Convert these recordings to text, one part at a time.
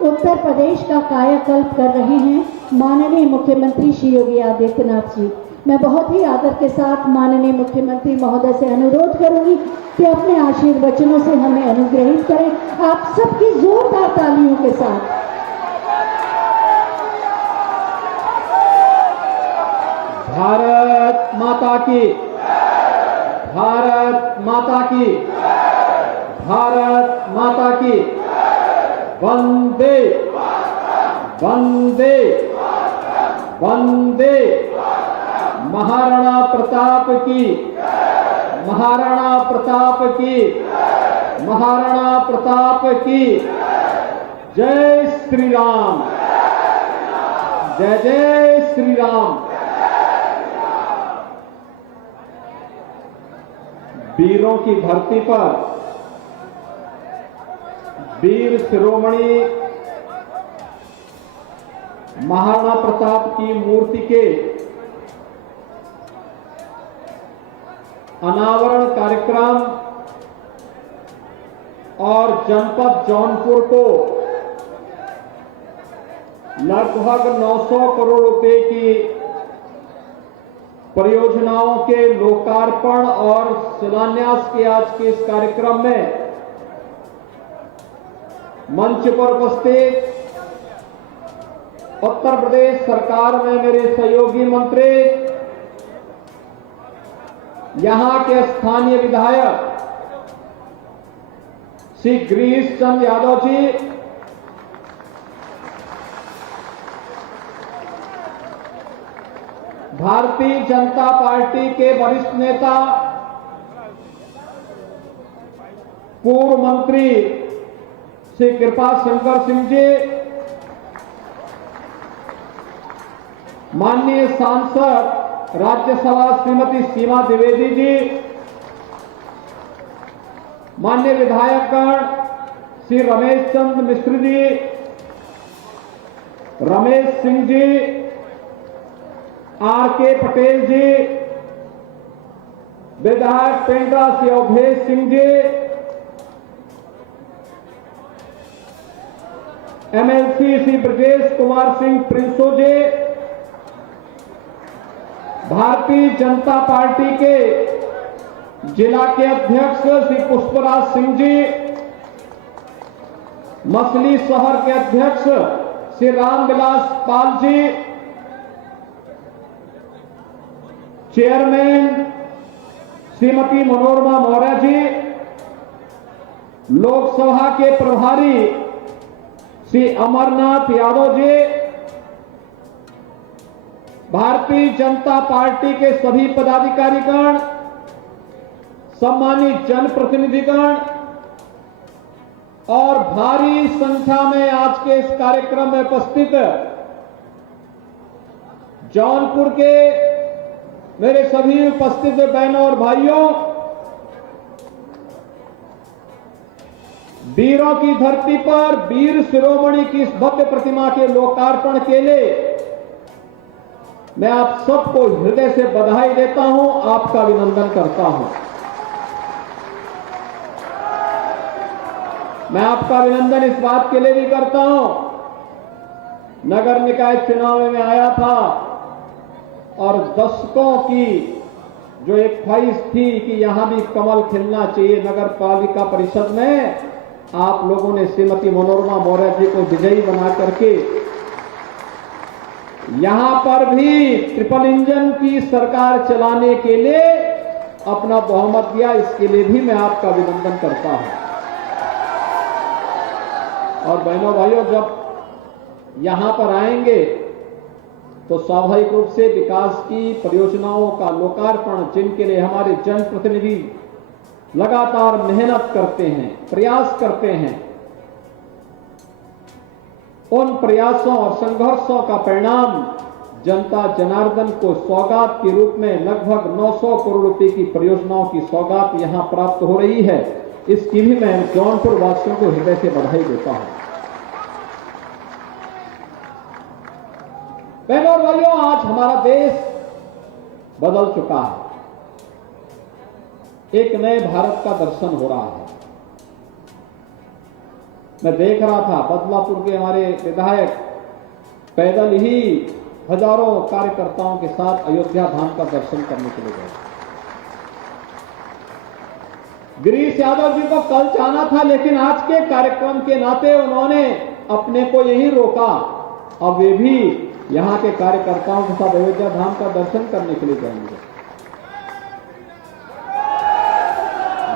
उत्तर प्रदेश का कायाकल्प कर रहे हैं माननीय मुख्यमंत्री श्री योगी आदित्यनाथ जी। मैं बहुत ही आदर के साथ माननीय मुख्यमंत्री महोदय से अनुरोध करूंगी कि अपने आशीर्वचनों से हमें अनुग्रहित करें। आप सबकी जोरदार तालियों के साथ। भारत माता की, भारत माता की, भारत माता की। वंदे वंदे वंदे। महाराणा प्रताप की, महाराणा प्रताप की, महाराणा प्रताप की। जय श्री राम, जय जय श्री राम। वीरों की धरती पर वीर शिरोमणि महाराणा प्रताप की मूर्ति के अनावरण कार्यक्रम और जनपद जौनपुर को लगभग 900 करोड़ रुपए की परियोजनाओं के लोकार्पण और शिलान्यास के आज के इस कार्यक्रम में मंच पर उपस्थित उत्तर प्रदेश सरकार में मेरे सहयोगी मंत्री, यहां के स्थानीय विधायक श्री गिरीश चंद्र यादव जी, भारतीय जनता पार्टी के वरिष्ठ नेता पूर्व मंत्री श्री कृपा शंकर सिंह जी, माननीय सांसद राज्यसभा श्रीमती सीमा द्विवेदी जी, माननीय विधायकगण श्री रमेश चंद्र मिश्र जी, रमेश सिंह जी, आर के पटेल जी, विधायक पेंड्रा श्री अवधेश सिंह जी, एमएलसी श्री ब्रजेश कुमार सिंह प्रिंसो जी, भारतीय जनता पार्टी के जिला के अध्यक्ष श्री पुष्पराज सिंह जी, मछली शहर के अध्यक्ष श्री रामविलास पाल जी, चेयरमैन श्रीमती मनोरमा मौर्य जी, लोकसभा के प्रभारी श्री अमरनाथ यादव जी, भारतीय जनता पार्टी के सभी पदाधिकारीगण, सम्मानित जनप्रतिनिधिगण और भारी संख्या में आज के इस कार्यक्रम में उपस्थित जौनपुर के मेरे सभी उपस्थित बहनों और भाइयों, वीरों की धरती पर वीर शिरोमणि की इस भव्य प्रतिमा के लोकार्पण के लिए मैं आप सबको हृदय से बधाई देता हूं, आपका अभिनंदन करता हूं। मैं आपका अभिनंदन इस बात के लिए भी करता हूं, नगर निकाय चुनाव में आया था और दशकों की जो एक ख्वाहिश थी कि यहां भी कमल खिलना चाहिए नगर पालिका परिषद में, आप लोगों ने श्रीमती मनोरमा मौर्य जी को विजयी बना करके यहां पर भी ट्रिपल इंजन की सरकार चलाने के लिए अपना बहुमत दिया। इसके लिए भी मैं आपका अभिनंदन करता हूं। और बहनों भाइयों, जब यहां पर आएंगे तो स्वाभाविक रूप से विकास की परियोजनाओं का लोकार्पण, जिनके लिए हमारे जनप्रतिनिधि लगातार मेहनत करते हैं, प्रयास करते हैं, उन प्रयासों और संघर्षों का परिणाम जनता जनार्दन को सौगात के रूप में लगभग 900 करोड़ रुपए की परियोजनाओं की सौगात यहां प्राप्त हो रही है। इसकी भी मैं जौनपुर वासियों को हृदय से बधाई देता हूं। बहनों और भाइयों, आज हमारा देश बदल चुका है, एक नए भारत का दर्शन हो रहा है। मैं देख रहा था बदलापुर के हमारे विधायक पैदल ही हजारों कार्यकर्ताओं के साथ अयोध्या धाम का दर्शन करने के लिए गए। गिरीश यादव जी को कल जाना था, लेकिन आज के कार्यक्रम के नाते उन्होंने अपने को यही रोका। अब वे भी यहां के कार्यकर्ताओं के साथ अयोध्या धाम का दर्शन करने के लिए जाएंगे।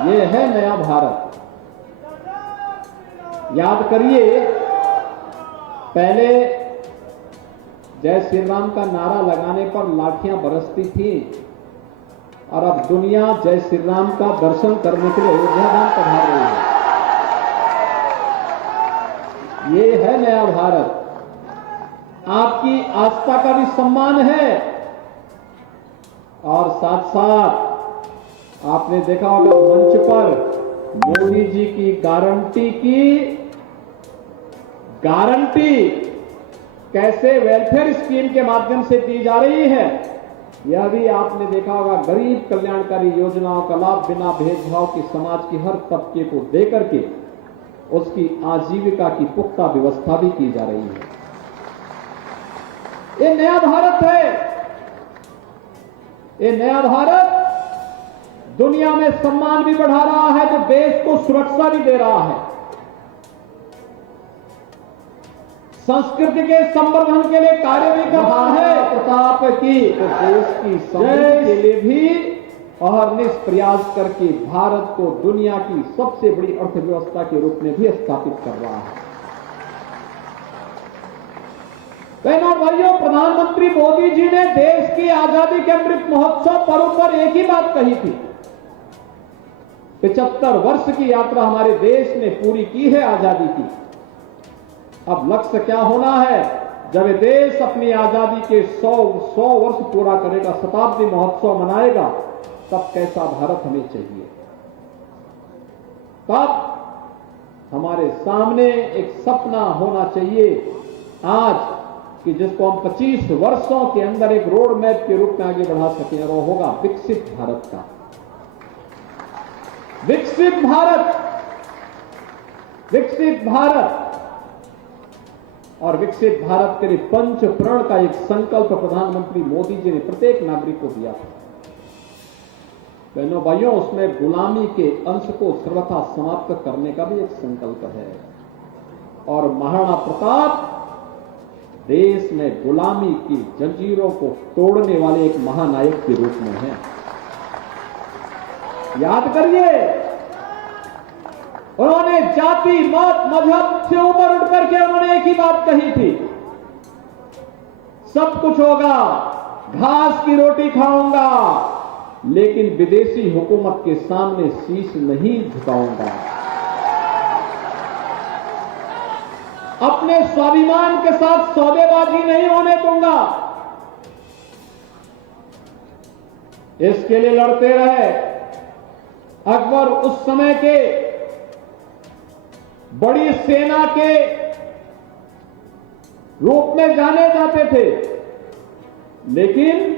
ये है नया भारत। याद करिए, पहले जय श्री राम का नारा लगाने पर लाठियां बरसती थी और अब दुनिया जय श्री राम का दर्शन करने के लिए अयोध्या धाम पधार रही है। ये है नया भारत। आपकी आस्था का भी सम्मान है और साथ साथ आपने देखा होगा मंच पर मोदी जी की गारंटी कैसे वेलफेयर स्कीम के माध्यम से दी जा रही है, यह भी आपने देखा होगा। गरीब कल्याणकारी योजनाओं का लाभ बिना भेदभाव की समाज की हर तबके को देकर के उसकी आजीविका की पुख्ता व्यवस्था भी की जा रही है। ये नया भारत है। ये नया भारत दुनिया में सम्मान भी बढ़ा रहा है, तो देश को सुरक्षा भी दे रहा है। संस्कृति के संवर्धन के लिए कार्य भी कर रहा है। प्रताप की तो देश की समृद्धि के लिए भी अहरनिश प्रयास करके भारत को दुनिया की सबसे बड़ी अर्थव्यवस्था के रूप में भी स्थापित कर रहा है। बहनों और भाइयों, प्रधानमंत्री मोदी जी ने देश की आजादी के अमृत महोत्सव पर्व पर एक ही बात कही थी। 75 वर्ष की यात्रा हमारे देश ने पूरी की है आजादी की। अब लक्ष्य क्या होना है? जब देश अपनी आजादी के 100 वर्ष पूरा करेगा, शताब्दी महोत्सव मनाएगा, तब कैसा भारत हमें चाहिए? तब हमारे सामने एक सपना होना चाहिए आज कि जिसको हम 25 वर्षों के अंदर एक रोड मैप के रूप में आगे बढ़ा सकें, और वो होगा विकसित भारत का। विकसित भारत, विकसित भारत। और विकसित भारत के लिए पंच प्रण का एक संकल्प प्रधानमंत्री मोदी जी ने प्रत्येक नागरिक को दिया था। बहनों भाइयों, उसमें गुलामी के अंश को सर्वथा समाप्त करने का भी एक संकल्प है। और महाराणा प्रताप देश में गुलामी की जंजीरों को तोड़ने वाले एक महानायक के रूप में है। याद करिए, उन्होंने जाति, मत, मजहब से ऊपर उठ करके उन्होंने एक ही बात कही थी, सब कुछ होगा, घास की रोटी खाऊंगा, लेकिन विदेशी हुकूमत के सामने शीश नहीं झुकाऊंगा। अपने स्वाभिमान के साथ सौदेबाजी नहीं होने दूंगा। इसके लिए लड़ते रहे। अकबर उस समय के बड़ी सेना के रूप में जाने जाते थे, लेकिन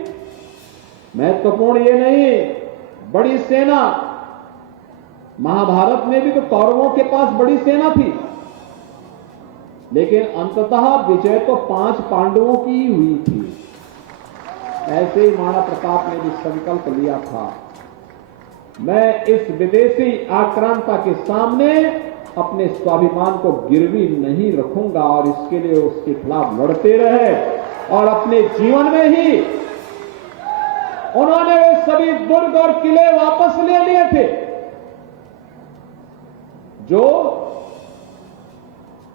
महत्वपूर्ण ये नहीं, बड़ी सेना, महाभारत में भी तो कौरवों के पास बड़ी सेना थी, लेकिन अंततः विजय तो 5 पांडवों की ही हुई थी। ऐसे ही महाराणा प्रताप ने भी संकल्प लिया था, मैं इस विदेशी आक्रांता के सामने अपने स्वाभिमान को गिरवी नहीं रखूंगा, और इसके लिए उसके खिलाफ लड़ते रहे। और अपने जीवन में ही उन्होंने वे सभी दुर्ग और किले वापस ले लिए थे जो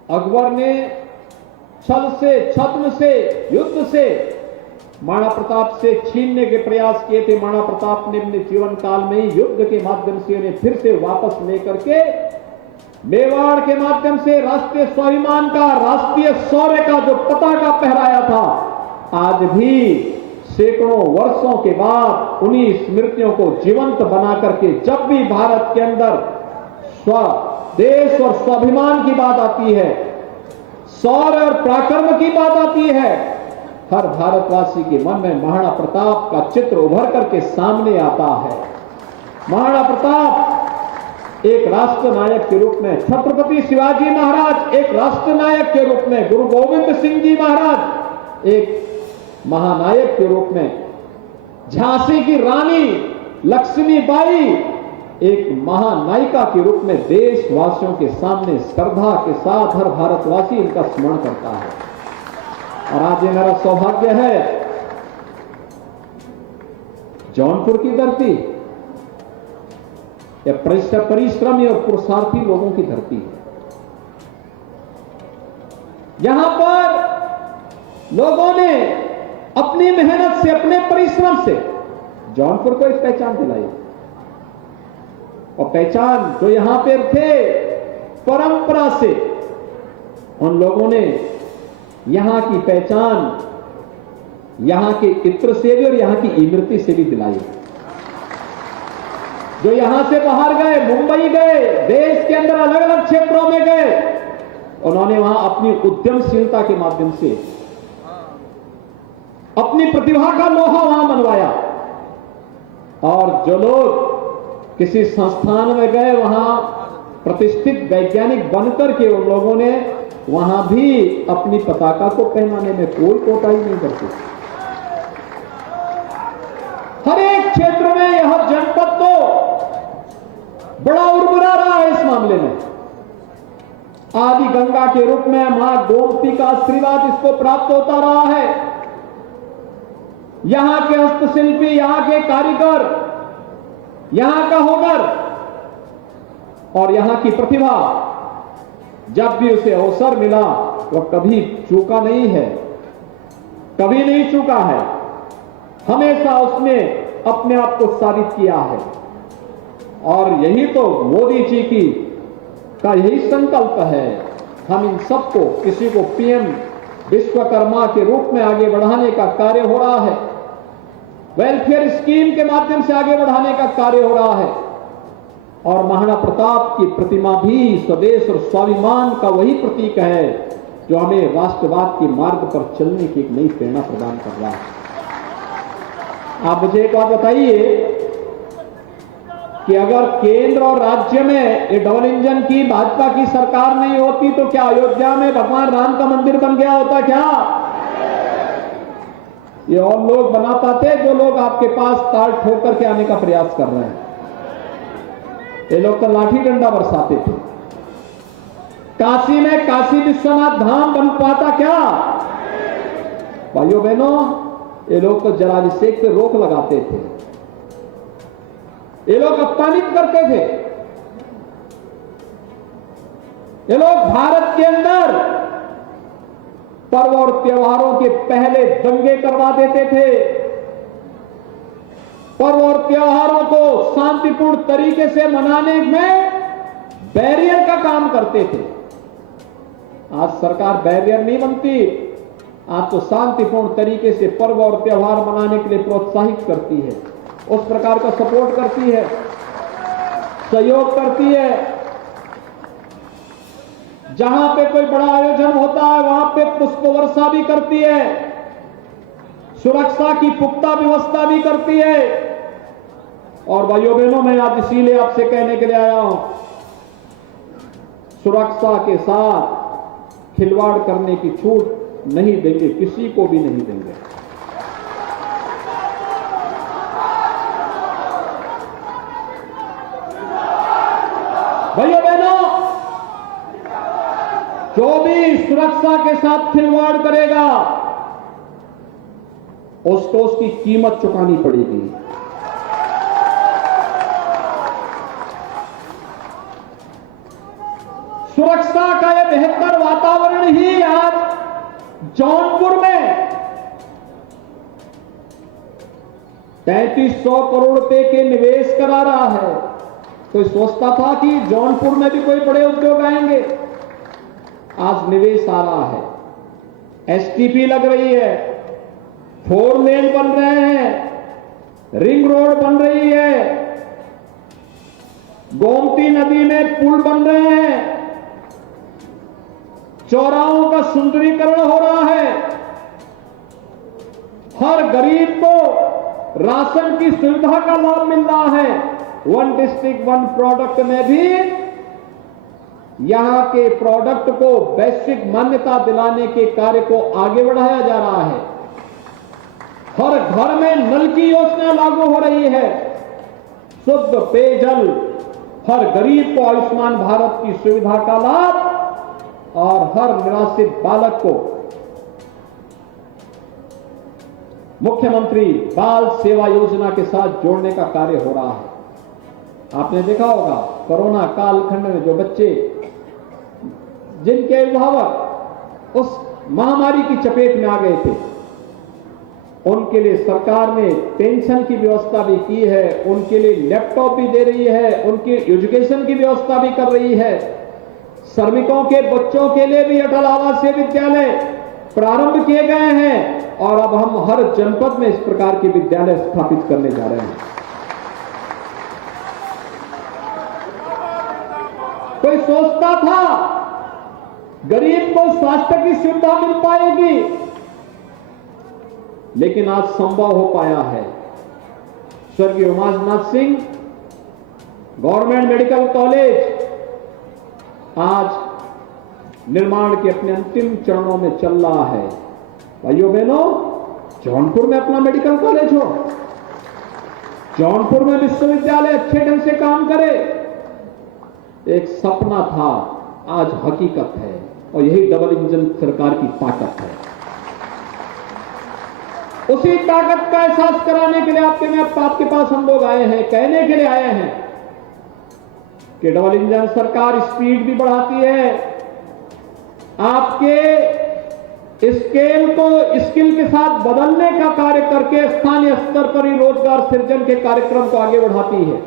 अकबर ने छल से, छद्म से, युद्ध से महाराणा प्रताप से छीनने के प्रयास किए थे। महाराणा प्रताप ने अपने जीवन काल में ही युद्ध के माध्यम से उन्हें फिर से वापस लेकर के मेवाड़ के माध्यम से राष्ट्रीय स्वाभिमान का, राष्ट्रीय शौर्य का जो पताका फहराया था, आज भी सैकड़ों वर्षों के बाद उन्हीं स्मृतियों को जीवंत बना करके जब भी भारत के अंदर स्वदेश और स्वाभिमान की बात आती है, शौर्य और पराक्रम की बात आती है, हर भारतवासी के मन में महाराणा प्रताप का चित्र उभर करके सामने आता है। महाराणा प्रताप एक राष्ट्र नायक के रूप में, छत्रपति शिवाजी महाराज एक राष्ट्र नायक के रूप में, गुरु गोविंद सिंह जी महाराज एक महानायक के रूप में, झांसी की रानी लक्ष्मीबाई एक महानायिका के रूप में देशवासियों के सामने श्रद्धा के साथ हर भारतवासी इनका स्मरण करता है। और आज ये मेरा सौभाग्य है, जौनपुर की धरती यह परिश्रमी और पुरुषार्थी लोगों की धरती है। यहां पर लोगों ने अपनी मेहनत से, अपने परिश्रम से जौनपुर को एक पहचान दिलाई, और पहचान जो यहां पर थे परंपरा से, उन लोगों ने यहां की पहचान यहां के इत्र से भी और यहां की इमरती से भी दिलाई। जो यहां से बाहर गए, मुंबई गए, देश के अंदर अलग अलग क्षेत्रों में गए, उन्होंने वहां अपनी उद्यमशीलता के माध्यम से अपनी प्रतिभा का लोहा वहां मनवाया। और जो लोग किसी संस्थान में गए, वहां प्रतिष्ठित वैज्ञानिक बनकर के उन लोगों ने वहां भी अपनी पताका को पहनाने में कोई कोताही नहीं करते। हर एक क्षेत्र में यह जनपद तो बड़ा उर्वरा रहा है इस मामले में। आदि गंगा के रूप में मां गोमती का आशीर्वाद इसको प्राप्त होता रहा है। यहां के हस्तशिल्पी, यहां के कारीगर, यहां का हुनर और यहां की प्रतिभा, जब भी उसे अवसर मिला वह कभी चूका नहीं है, कभी नहीं चूका है। हमेशा उसने अपने आप को साबित किया है। और यही तो मोदी जी का यही संकल्प है। हम इन सबको, किसी को पीएम विश्वकर्मा के रूप में आगे बढ़ाने का कार्य हो रहा है, वेलफेयर स्कीम के माध्यम से आगे बढ़ाने का कार्य हो रहा है। और महाराणा प्रताप की प्रतिमा भी स्वदेश और स्वाभिमान का वही प्रतीक है जो हमें राष्ट्रवाद के मार्ग पर चलने की एक नई प्रेरणा प्रदान कर रहा है। आप मुझे एक बात बताइए कि अगर केंद्र और राज्य में ये डबल इंजन की भाजपा की सरकार नहीं होती तो क्या अयोध्या में भगवान राम का मंदिर बन गया होता? क्या ये और लोग बना पाते जो लोग आपके पास ताल ठोक करके आने का प्रयास कर रहे हैं? ये लोग तो लाठी डंडा बरसाते थे। काशी में काशी विश्वनाथ धाम बन पाता क्या? भाइयों बहनों, ये लोग तो जलाभिषेक पे रोक लगाते थे, ये लोग अपमानित करते थे, ये लोग भारत के अंदर पर्व और त्योहारों के पहले दंगे करवा देते थे, पर्व और त्योहारों को शांतिपूर्ण तरीके से मनाने में बैरियर का काम करते थे। आज सरकार बैरियर नहीं बनती, आज तो शांतिपूर्ण तरीके से पर्व और त्योहार मनाने के लिए प्रोत्साहित करती है, उस प्रकार का सपोर्ट करती है, सहयोग करती है। जहां पे कोई बड़ा आयोजन होता है वहां पे पुष्प वर्षा भी करती है, सुरक्षा की पुख्ता व्यवस्था भी करती है। और भाइयों बहनों, मैं आज इसीलिए आपसे कहने के लिए आया हूं, सुरक्षा के साथ खिलवाड़ करने की छूट नहीं देंगे, किसी को भी नहीं देंगे। भाइयों बहनों, जो भी सुरक्षा के साथ खिलवाड़ करेगा उसको उसकी कीमत चुकानी पड़ेगी। सुरक्षा का यह बेहतर वातावरण ही आज जौनपुर में 3300 करोड़ रुपए के निवेश करा रहा है। कोई सोचता था कि जौनपुर में भी कोई बड़े उद्योग आएंगे? आज निवेश आ रहा है, एसटीपी लग रही है, 4 लेन बन रहे हैं, रिंग रोड बन रही है, गोमती नदी में पुल बन रहे हैं, चौराहों का सुंदरीकरण हो रहा है, हर गरीब को राशन की सुविधा का लाभ मिल रहा है, वन डिस्ट्रिक्ट वन प्रोडक्ट में भी यहां के प्रोडक्ट को वैश्विक मान्यता दिलाने के कार्य को आगे बढ़ाया जा रहा है। हर घर में नल की योजना लागू हो रही है। शुद्ध पेयजल, हर गरीब को आयुष्मान भारत की सुविधा का लाभ और हर निराश्रित बालक को मुख्यमंत्री बाल सेवा योजना के साथ जोड़ने का कार्य हो रहा है। आपने देखा होगा कोरोना कालखंड में जो बच्चे जिनके अभिभावक उस महामारी की चपेट में आ गए थे, उनके लिए सरकार ने पेंशन की व्यवस्था भी की है, उनके लिए लैपटॉप भी दे रही है, उनकी एजुकेशन की व्यवस्था भी कर रही है। श्रमिकों के बच्चों के लिए भी अटल आवासीय विद्यालय प्रारंभ किए गए हैं और अब हम हर जनपद में इस प्रकार के विद्यालय स्थापित करने जा रहे हैं। कोई सोचता था गरीब को स्वास्थ्य की सुविधा मिल पाएगी, लेकिन आज संभव हो पाया है। स्वर्गीय Umanath Singh government medical college आज निर्माण के अपने अंतिम चरणों में चल रहा है। भाइयों बहनों, जौनपुर में अपना मेडिकल कॉलेज हो, जौनपुर में विश्वविद्यालय अच्छे ढंग से काम करे। एक सपना था, आज हकीकत है और यही डबल इंजन सरकार की ताकत है। उसी ताकत का एहसास कराने के लिए आपके पास हम लोग आए हैं, कहने के लिए आए हैं कि डबल इंजन सरकार स्पीड भी बढ़ाती है, आपके स्केल को स्किल के साथ बदलने का कार्य करके स्थानीय स्तर पर ही रोजगार सृजन के कार्यक्रम को आगे बढ़ाती है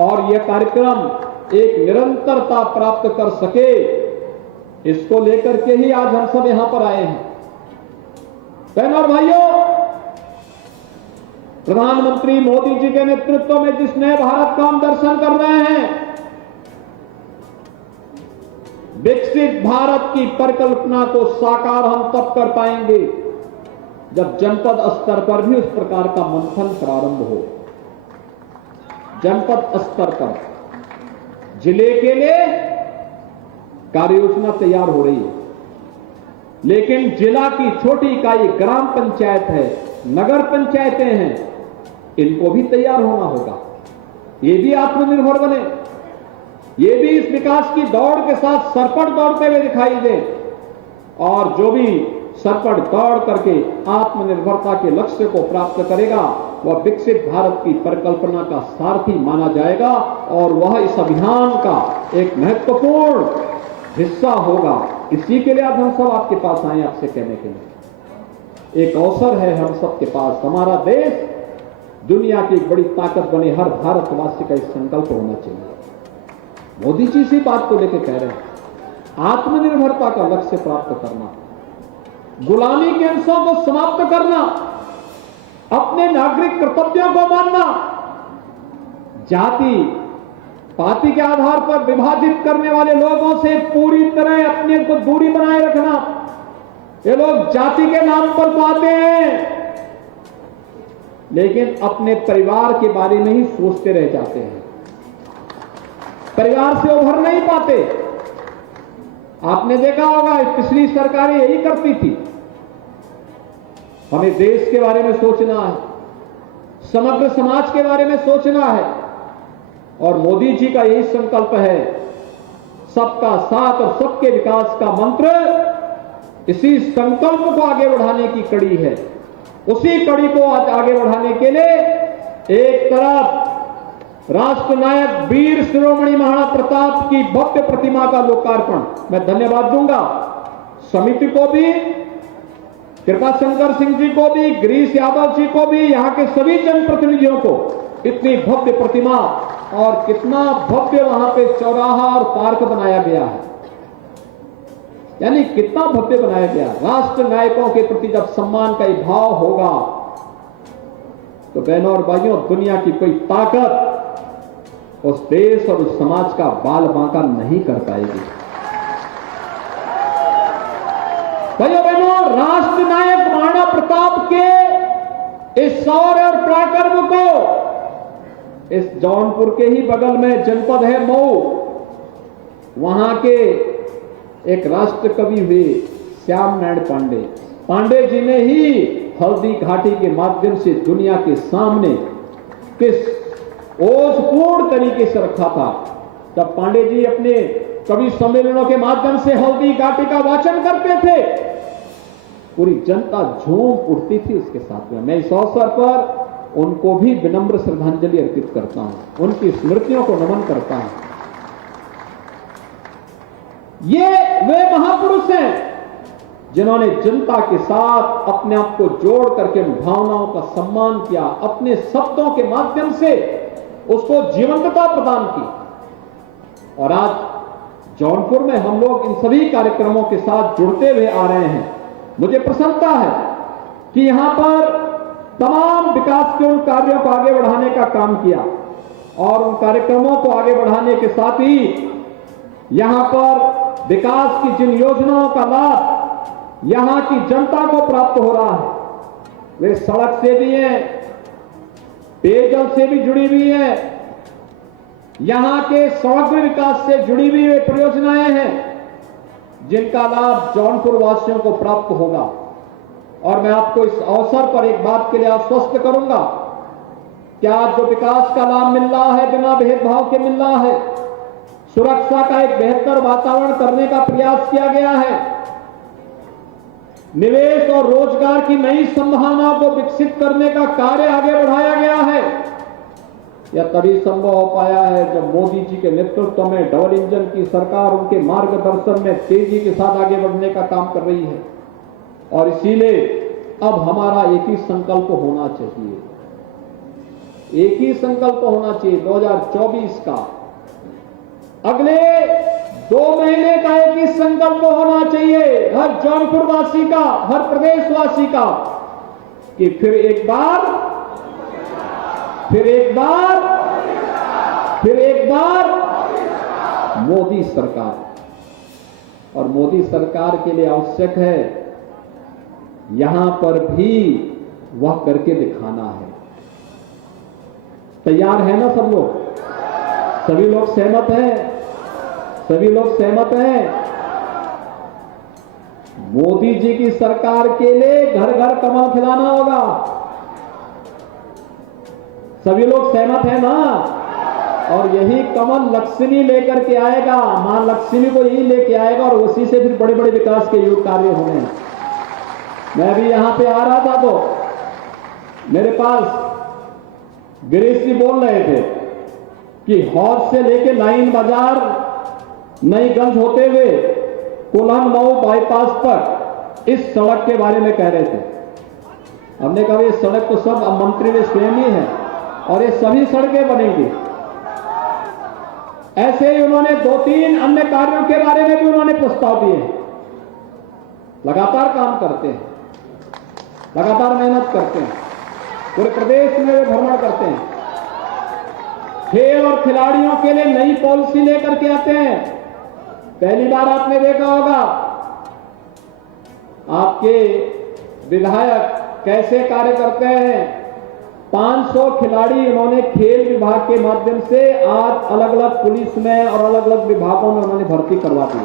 और यह कार्यक्रम एक निरंतरता प्राप्त कर सके, इसको लेकर के ही आज हम सब यहां पर आए हैं। बहनों और भाइयों, प्रधानमंत्री मोदी जी के नेतृत्व में जिस नए भारत का हम दर्शन कर रहे हैं, विकसित भारत की परिकल्पना को साकार हम तब कर पाएंगे जब जनपद स्तर पर भी उस प्रकार का मंथन प्रारंभ हो। जनपद स्तर पर जिले के लिए कार्य योजना तैयार हो रही है, लेकिन जिला की छोटी इकाई ग्राम पंचायत है, नगर पंचायतें हैं, इनको भी तैयार होना होगा। ये भी आत्मनिर्भर बने, ये भी इस विकास की दौड़ के साथ सरपट दौड़ते हुए दिखाई दे और जो भी सरपट दौड़ करके आत्मनिर्भरता के लक्ष्य को प्राप्त करेगा वह विकसित भारत की परिकल्पना का सारथी माना जाएगा और वह इस अभियान का एक महत्वपूर्ण हिस्सा होगा। इसी के लिए आज हम सब आपके पास आए, आपसे कहने के लिए एक अवसर है हम सबके पास। हमारा देश दुनिया की एक बड़ी ताकत बने, हर भारतवासी का इस संकल्प होना चाहिए। मोदी जी इसी बात को लेकर कह रहे हैं, आत्मनिर्भरता का लक्ष्य प्राप्त करना, गुलामी के अंशों को समाप्त करना, अपने नागरिक कर्तव्यों को मानना, जाति पाति के आधार पर विभाजित करने वाले लोगों से पूरी तरह अपने को दूरी बनाए रखना। ये लोग जाति के नाम पर तो आते हैं लेकिन अपने परिवार के बारे में ही सोचते रह जाते हैं, परिवार से उभर नहीं पाते। आपने देखा होगा पिछली सरकारें यही करती थी। हमें देश के बारे में सोचना है, समग्र समाज के बारे में सोचना है और मोदी जी का यही संकल्प है, सबका साथ और सबके विकास का मंत्र इसी संकल्प को आगे बढ़ाने की कड़ी है। उसी कड़ी को आज आगे बढ़ाने के लिए एक तरफ राष्ट्रनायक वीर शिरोमणि महाराणा प्रताप की भव्य प्रतिमा का लोकार्पण, मैं धन्यवाद दूंगा समिति को भी, कृपाशंकर सिंह जी को भी, गिरीश यादव जी को भी, यहां के सभी जनप्रतिनिधियों को। इतनी भव्य प्रतिमा और कितना भव्य वहां पे चौराहा और पार्क बनाया गया है, यानी कितना भव्य बनाया गया। राष्ट्र नायकों के प्रति जब सम्मान का भाव होगा तो बहनों और भाइयों, दुनिया की कोई ताकत उस देश और उस समाज का बाल बांका नहीं कर पाएगी। भाइयों बहनों, राष्ट्र नायक महाराणा प्रताप के इस शौर्य और पराक्रम को इस जौनपुर के ही बगल में जनपद है मऊ, वहां के एक राष्ट्र कवि हुए श्याम नारायण पांडे जी ने ही हल्दी घाटी के माध्यम से दुनिया के सामने किस ओजपूर्ण तरीके से रखा था। तब पांडे जी अपने कवि सम्मेलनों के माध्यम से हल्दी घाटी का वाचन करते थे, पूरी जनता झूम उठती थी उसके साथ में। मैं इस अवसर पर उनको भी विनम्र श्रद्धांजलि अर्पित करता हूं, उनकी स्मृतियों को नमन करता हूं। ये वे महापुरुष हैं जिन्होंने जनता के साथ अपने आप को जोड़ करके उन भावनाओं का सम्मान किया, अपने शब्दों के माध्यम से उसको जीवंतता प्रदान की। और आज जौनपुर में हम लोग इन सभी कार्यक्रमों के साथ जुड़ते हुए आ रहे हैं। मुझे प्रसन्नता है कि यहां पर तमाम विकास के उन कार्यों को आगे बढ़ाने का काम किया और उन कार्यक्रमों को आगे बढ़ाने के साथ ही यहां पर विकास की जिन योजनाओं का लाभ यहां की जनता को प्राप्त हो रहा है, वे सड़क से भी है, पेयजल से भी जुड़ी हुई है, यहां के समग्र विकास से जुड़ी हुई वे परियोजनाएं हैं जिनका लाभ जौनपुर वासियों को प्राप्त होगा। और मैं आपको इस अवसर पर एक बात के लिए आश्वस्त करूंगा कि आज जो विकास का लाभ मिल रहा है बिना भेदभाव के मिल रहा है, सुरक्षा का एक बेहतर वातावरण करने का प्रयास किया गया है, निवेश और रोजगार की नई संभावनाओं को विकसित करने का कार्य आगे बढ़ाया गया है। यह तभी संभव हो पाया है जब मोदी जी के नेतृत्व में डबल इंजन की सरकार उनके मार्गदर्शन में तेजी के साथ आगे बढ़ने का काम कर रही है। और इसीलिए अब हमारा एक ही संकल्प होना चाहिए, एक ही संकल्प होना चाहिए 2024 का, अगले 2 महीने का एक ही संकल्प होना चाहिए हर जौनपुर वासी का, हर प्रदेशवासी का, कि फिर एक बार मोदी सरकार। और मोदी सरकार के लिए आवश्यक है यहां पर भी वह करके दिखाना है। तैयार है ना सब लोग? सभी लोग सहमत हैं? सभी लोग सहमत हैं? मोदी जी की सरकार के लिए घर घर कमल खिलाना होगा। सभी लोग सहमत हैं ना? और यही कमल लक्ष्मी लेकर के आएगा, मां लक्ष्मी को यही लेके आएगा और उसी से फिर बड़े बड़े विकास के युग कार्य होने हैं। मैं भी यहां पे आ रहा था तो मेरे पास गिरीश जी बोल रहे थे कि हौज से लेके लाइन बाजार नईगंज होते हुए कोल्हान मऊ बाईपास पर इस सड़क के बारे में कह रहे थे। हमने कहा ये सड़क तो सब मंत्री ने स्वयं ही है और ये सभी सड़कें बनेंगी। ऐसे ही उन्होंने 2-3 अन्य कार्यों के बारे में भी उन्होंने प्रस्ताव दिए। लगातार काम करते हैं, लगातार मेहनत करते हैं, पूरे प्रदेश में वे भ्रमण करते हैं, खेल और खिलाड़ियों के लिए नई पॉलिसी लेकर के आते हैं। पहली बार आपने देखा होगा आपके विधायक कैसे कार्य करते हैं। 500 खिलाड़ी उन्होंने खेल विभाग के माध्यम से आज अलग अलग पुलिस में और अलग अलग विभागों में उन्होंने भर्ती करवा दी।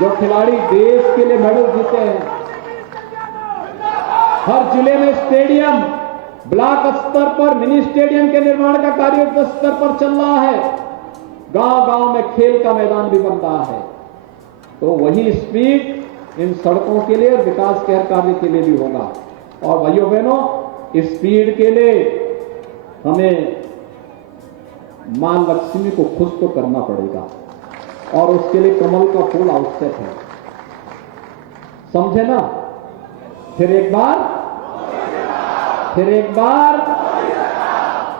जो खिलाड़ी देश के लिए मेडल जीते हैं, हर जिले में स्टेडियम, ब्लॉक स्तर पर मिनी स्टेडियम के निर्माण का कार्य युद्ध स्तर पर चल रहा है। गांव गांव में खेल का मैदान भी बन रहा है। तो वही स्पीड इन सड़कों के लिए और विकास के हर कार्य के लिए भी होगा। और भाइयों बहनों, इस स्पीड के लिए हमें मां लक्ष्मी को खुश तो करना पड़ेगा और उसके लिए कमल का फूल आवश्यक है। समझे ना? फिर एक बार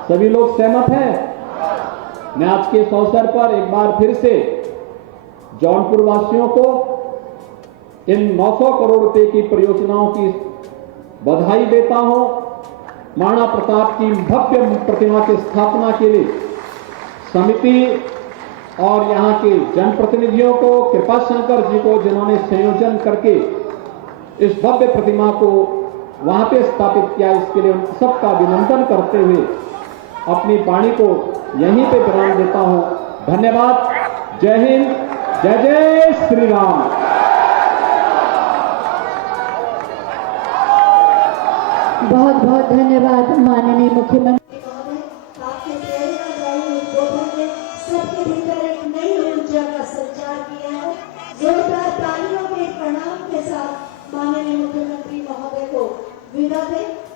सभी लोग सहमत हैं? मैं आज के इस अवसर पर एक बार फिर से जौनपुर वासियों को इन 900 करोड़ रुपए की परियोजनाओं की बधाई देता हूं। महाराणा प्रताप की भव्य प्रतिमा की स्थापना के लिए समिति और यहां के जनप्रतिनिधियों को, कृपाशंकर जी को, जिन्होंने संयोजन करके इस भव्य प्रतिमा को वहां पे स्थापित किया, इसके लिए उन सबका अभिनंदन करते हुए अपनी वाणी को यहीं पे विराम देता हूं। धन्यवाद। जय हिंद, जय जय श्री राम। बहुत बहुत धन्यवाद माननीय मुख्यमंत्री। आपके प्रेरणादायी उद्बोधन ने सबके भीतर एक नई ऊर्जा का संचार किया है। जोरदार तालियों के प्रणाम के साथ माननीय मुख्यमंत्री महोदय को विदा दें।